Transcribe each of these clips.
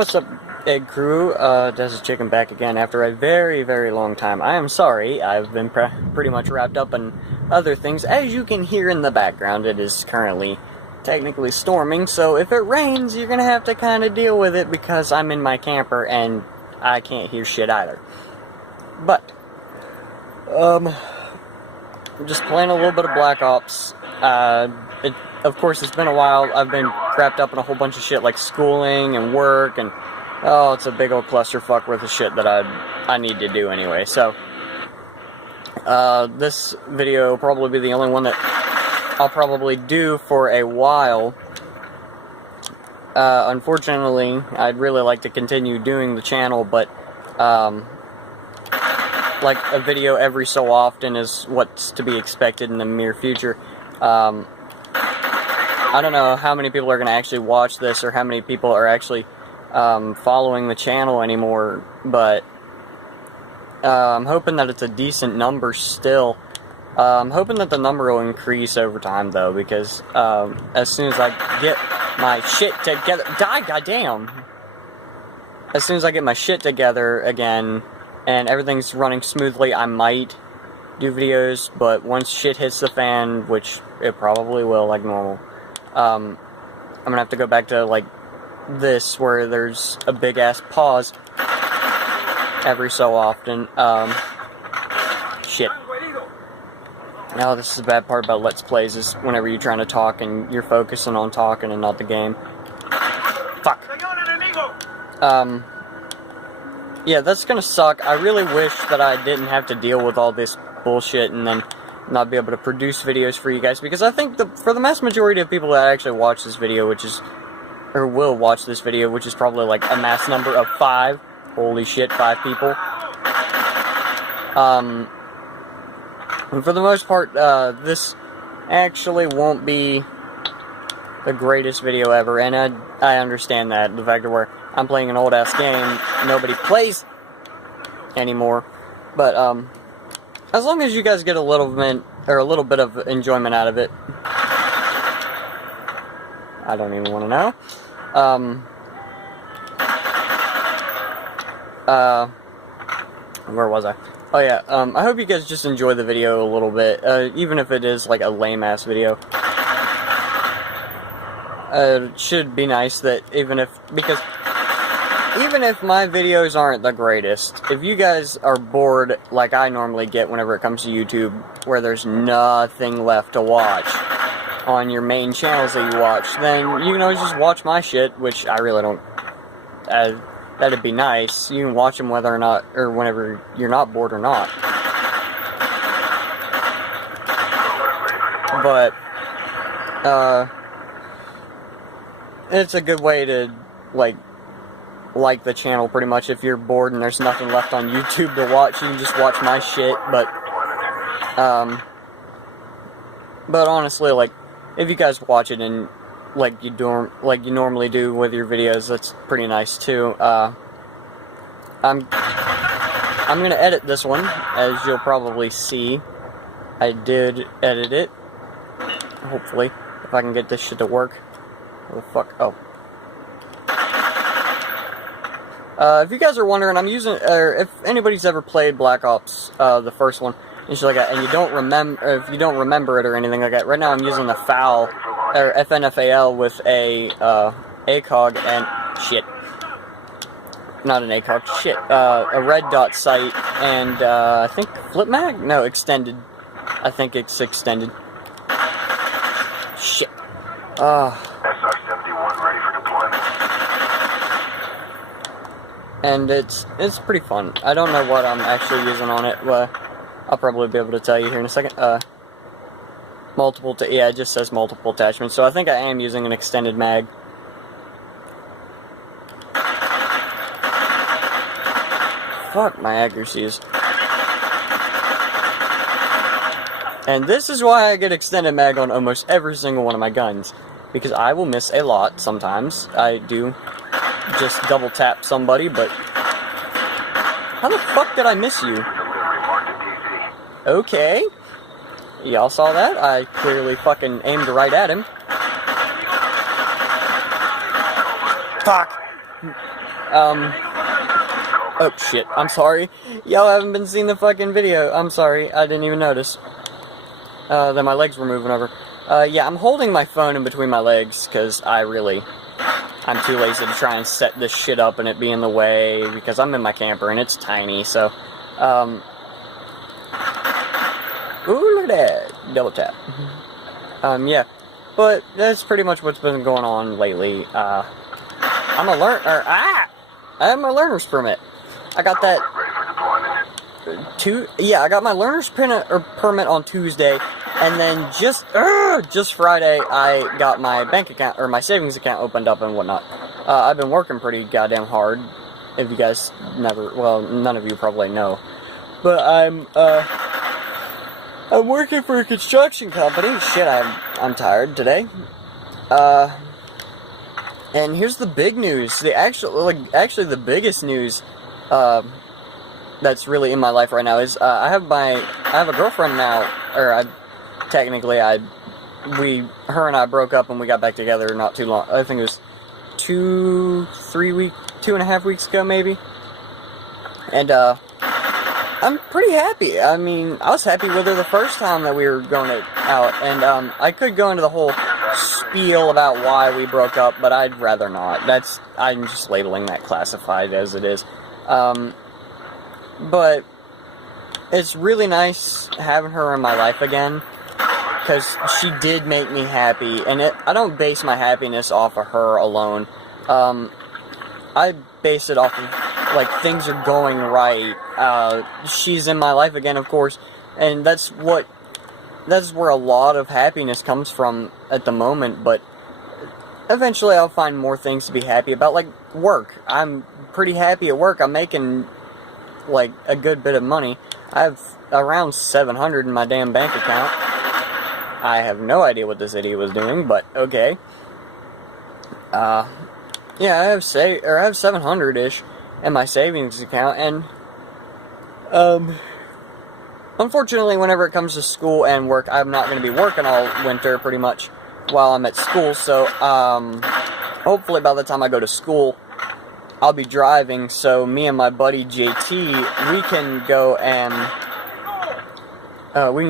what's up, Egg Crew? Desert Chicken back again after a very, very long time. I am sorry, I've been pretty much wrapped up in other things. As you can hear in the background, it is currently technically storming, so if it rains, you're gonna have to kind of deal with it because I'm in my camper and I can't hear shit either. But, I'm just playing a little bit of Black Ops. Of course, it's been a while. I've been wrapped up in a whole bunch of shit like schooling and work, and oh, it's a big old clusterfuck worth of shit that I need to do anyway. So, this video will probably be the only one that I'll probably do for a while. Unfortunately, I'd really like to continue doing the channel, but like a video every so often is what's to be expected in the near future. I don't know how many people are going to actually watch this or how many people are actually following the channel anymore, but I'm hoping that it's a decent number still. I'm hoping that the number will increase over time, though, because as soon as I get my shit together... Die, goddamn! As soon as I get my shit together again and everything's running smoothly, I might do videos, but once shit hits the fan, which it probably will, like normal, I'm gonna have to go back to, like, this, where there's a big-ass pause every so often. Shit. Now, this is the bad part about Let's Plays, is whenever you're trying to talk and you're focusing on talking and not the game. Fuck. Yeah, that's gonna suck. I really wish that I didn't have to deal with all this bullshit and then not be able to produce videos for you guys, because I think for the mass majority of people that actually watch this video, or will watch this video, which is probably like a mass number of 5, holy shit, 5 people, and for the most part, this actually won't be the greatest video ever, and I understand that, the fact of where I'm playing an old-ass game nobody plays anymore, but, as long as you guys get a little bit of enjoyment out of it, I don't even want to know. Where was I? Oh yeah, I hope you guys just enjoy the video a little bit, even if it is like a lame-ass video. It should be nice that even if my videos aren't the greatest, if you guys are bored like I normally get whenever it comes to YouTube, where there's nothing left to watch on your main channels that you watch, then you can always just watch my shit, which I really don't, that'd be nice. You can watch them whether or not, or whenever you're not bored or not. But, it's a good way to, like the channel pretty much. If you're bored and there's nothing left on YouTube to watch, you can just watch my shit, but honestly, like, if you guys watch it and like you normally do with your videos, that's pretty nice too. I'm gonna edit this one, as you'll probably see. I did edit it, hopefully, if I can get this shit to work. Where the fuck? Oh. If you guys are wondering, I'm using, or if anybody's ever played Black Ops, the first one, and shit like that, and you don't remember, if you don't remember it or anything like that, right now I'm using the FAL, or FNFAL with a, ACOG and, shit. Not an ACOG, shit, a red dot sight, and, I think flip mag? No, extended. I think it's extended. Shit. SR-71 ready for deployment. And it's pretty fun. I don't know what I'm actually using on it. Well, I'll probably be able to tell you here in a second. Yeah, it just says multiple attachments. So I think I am using an extended mag. Fuck my accuracies. And this is why I get extended mag on almost every single one of my guns, because I will miss a lot sometimes. I do just double tap somebody, but how the fuck did I miss you? Okay. Y'all saw that? I clearly fucking aimed right at him. Fuck! Oh shit, I'm sorry. Y'all haven't been seeing the fucking video. I'm sorry, I didn't even notice. That my legs were moving over. Yeah, I'm holding my phone in between my legs, because I'm too lazy to try and set this shit up and it be in the way, because I'm in my camper and it's tiny, so, ooh, look at that. Double tap. Yeah. But that's pretty much what's been going on lately. I have my learner's permit. I got that I got my learner's permit on Tuesday, and then just Friday I got my bank account, or my savings account opened up and whatnot. I've been working pretty goddamn hard, if you guys none of you probably know. But I'm working for a construction company. Shit, I'm tired today. And here's the big news. Actually the biggest news that's really in my life right now is I have a girlfriend now, or her and I broke up and we got back together not too long. I think it was 2.5 weeks ago maybe. And I'm pretty happy. I mean, I was happy with her the first time that we were going out, and I could go into the whole spiel about why we broke up, but I'd rather not. I'm just labeling that classified as it is. But it's really nice having her in my life again, because she did make me happy, and I don't base my happiness off of her alone. I base it off of, like, things are going right. She's in my life again, of course, and that's where a lot of happiness comes from at the moment, but eventually I'll find more things to be happy about, like work. I'm pretty happy at work. I'm making, like, a good bit of money. I have around $700 in my damn bank account. I have no idea what this idiot was doing, but okay. Yeah, I have 700-ish in my savings account, and unfortunately, whenever it comes to school and work, I'm not going to be working all winter, pretty much, while I'm at school, so, hopefully by the time I go to school, I'll be driving, so me and my buddy JT, we can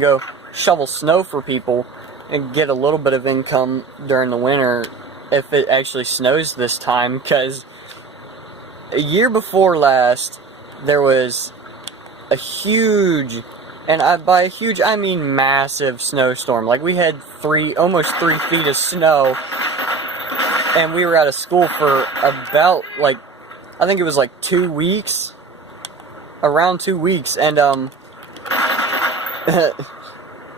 go shovel snow for people and get a little bit of income during the winter if it actually snows this time, because a year before last, there was a huge, and by huge I mean massive snowstorm. Like, we had almost 3 feet of snow, and we were out of school for about, like, I think it was like 2 weeks, around 2 weeks, and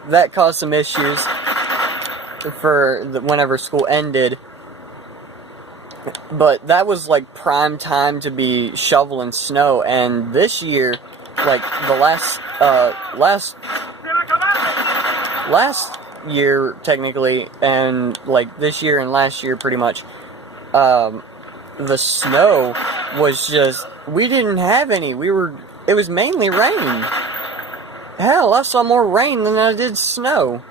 that caused some issues for whenever school ended. But that was like prime time to be shoveling snow, and this year, like the last year technically, and like this year and last year pretty much, the snow was just, we didn't have any. It was mainly rain. Hell, I saw more rain than I did snow.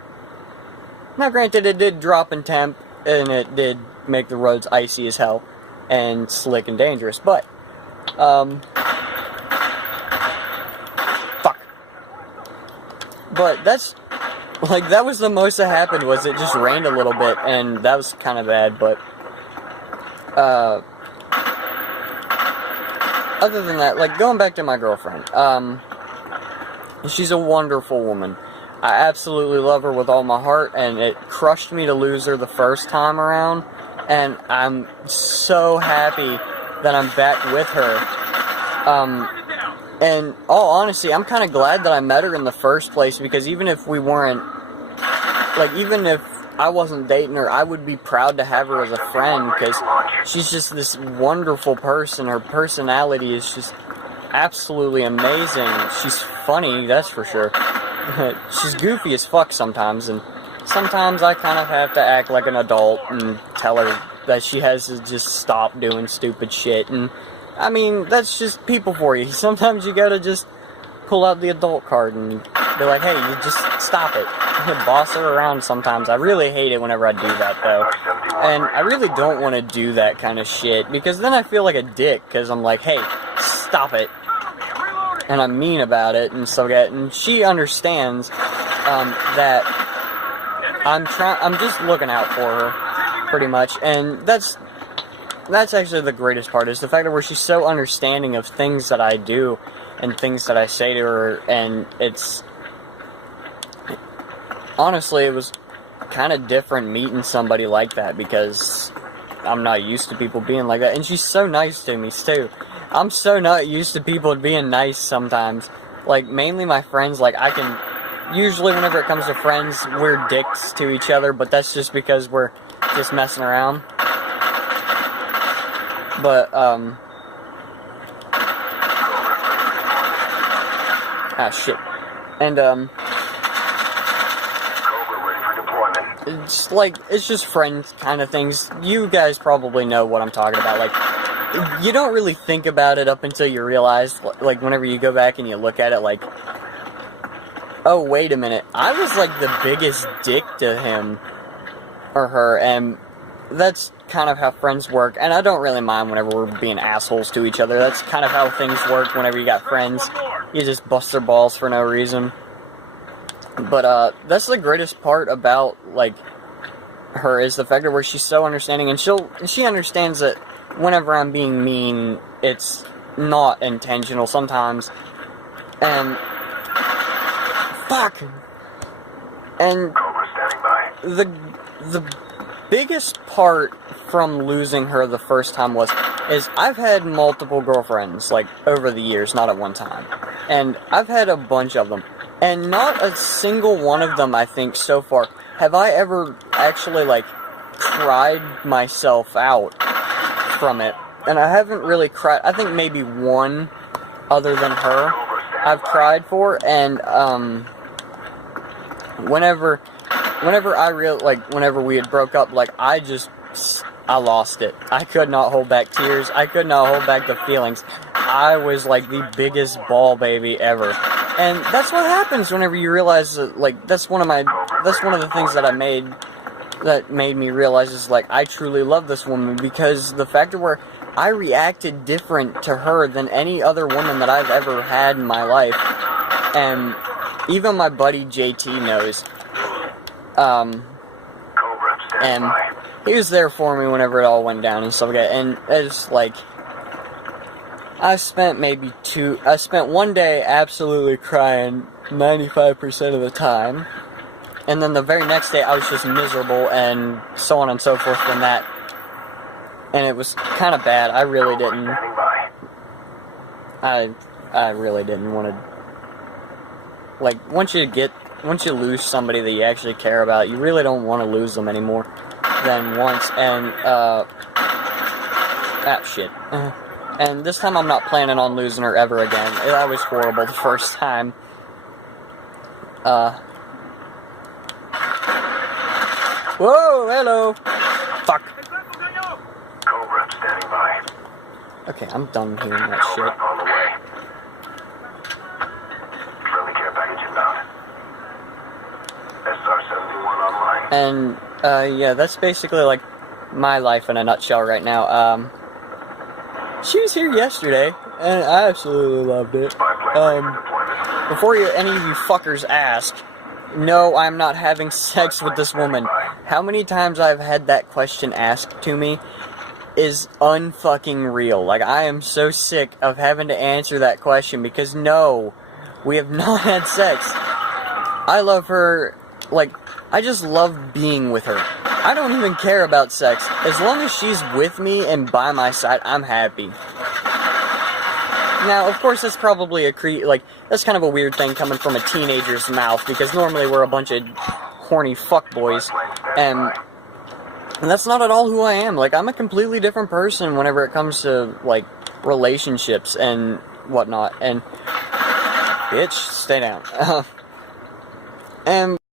Now granted, it did drop in temp, and it did make the roads icy as hell, and slick and dangerous, but, fuck. But that was the most that happened, was it just rained a little bit, and that was kind of bad, but, other than that, like, going back to my girlfriend, she's a wonderful woman. I absolutely love her with all my heart, and it crushed me to lose her the first time around, and I'm so happy that I'm back with her. And all honesty, I'm kind of glad that I met her in the first place, because even if we weren't, like, even if I wasn't dating her, I would be proud to have her as a friend, because she's just this wonderful person. Her personality is just absolutely amazing. She's funny, that's for sure. She's goofy as fuck sometimes, and sometimes I kind of have to act like an adult and tell her that she has to just stop doing stupid shit, and I mean, that's just people for you. Sometimes you gotta just pull out the adult card and be like, hey, you just stop it. Boss her around sometimes. I really hate it whenever I do that, though. And I really don't want to do that kind of shit, because then I feel like a dick, because I'm like, hey, stop it. And I'm mean about it, and stuff like that. And she understands that I'm just looking out for her, pretty much. And that's actually the greatest part, is the fact that where she's so understanding of things that I do and things that I say to her. And it's honestly, it was kind of different meeting somebody like that, because I'm not used to people being like that. And she's so nice to me too. I'm so not used to people being nice sometimes. Like, mainly my friends, like, I can usually, whenever it comes to friends, we're dicks to each other, but that's just because we're just messing around. But shit. And it's like, it's just friends kind of things. You guys probably know what I'm talking about. Like, you don't really think about it up until you realize, like, whenever you go back and you look at it, like, oh, wait a minute, I was, like, the biggest dick to him or her, and that's kind of how friends work. And I don't really mind whenever we're being assholes to each other. That's kind of how things work whenever you got friends. You just bust their balls for no reason. But that's the greatest part about, like, her, is the fact that where she's so understanding, and she understands that whenever I'm being mean, it's not intentional sometimes. And fuck. And the biggest part from losing her the first time is I've had multiple girlfriends, like, over the years, not at one time. And I've had a bunch of them. And not a single one of them, I think, so far, have I ever actually, like, cried myself out from it. And I haven't really cried. I think maybe one other than her I've cried for. And whenever we had broke up, like, I lost it. I could not hold back tears. I could not hold back the feelings. I was like the biggest ball baby ever. And that's what happens whenever you realize that, like, that's one of the things that made me realize is, like, I truly love this woman, because the fact of where I reacted different to her than any other woman that I've ever had in my life. And even my buddy JT knows. And he was there for me whenever it all went down and stuff like that. And it's like, I spent one day absolutely crying 95% of the time. And then the very next day I was just miserable, and so on and so forth from that. And it was kind of bad. I really didn't want to, like, once you lose somebody that you actually care about, you really don't want to lose them anymore than once. And shit. And this time I'm not planning on losing her ever again. That was horrible the first time. Whoa, hello. Fuck. Cobra standing by. Okay, I'm done hearing that shit. On the way. Friendly care package inbound. SR-71 online. And, yeah, that's basically, like, my life in a nutshell right now. She was here yesterday, and I absolutely loved it. Before any of you fuckers ask, no, I'm not having sex with this woman. How many times I've had that question asked to me is unfucking real. Like, I am so sick of having to answer that question, because no, we have not had sex. I love her, like, I just love being with her. I don't even care about sex. As long as she's with me and by my side, I'm happy. Now, of course, that's probably that's kind of a weird thing coming from a teenager's mouth, because normally we're a bunch of horny fuckboys, and that's not at all who I am. Like, I'm a completely different person whenever it comes to, like, relationships and whatnot, and bitch, stay down.